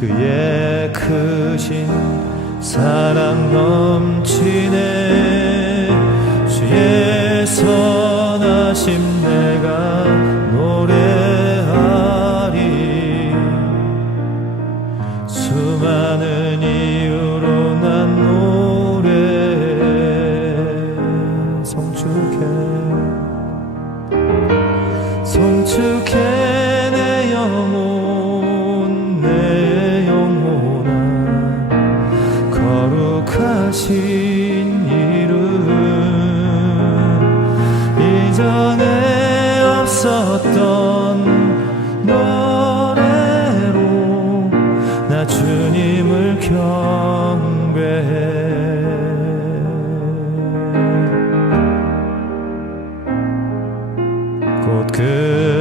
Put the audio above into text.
그의 크신 사랑 넘치네. 주의 선하심 내가 노래하리. 수많은 이유로 난 노래. 성축해. 성축해 하신 이름. 이전에 없었던 노래로 나 주님을 경배해 곧그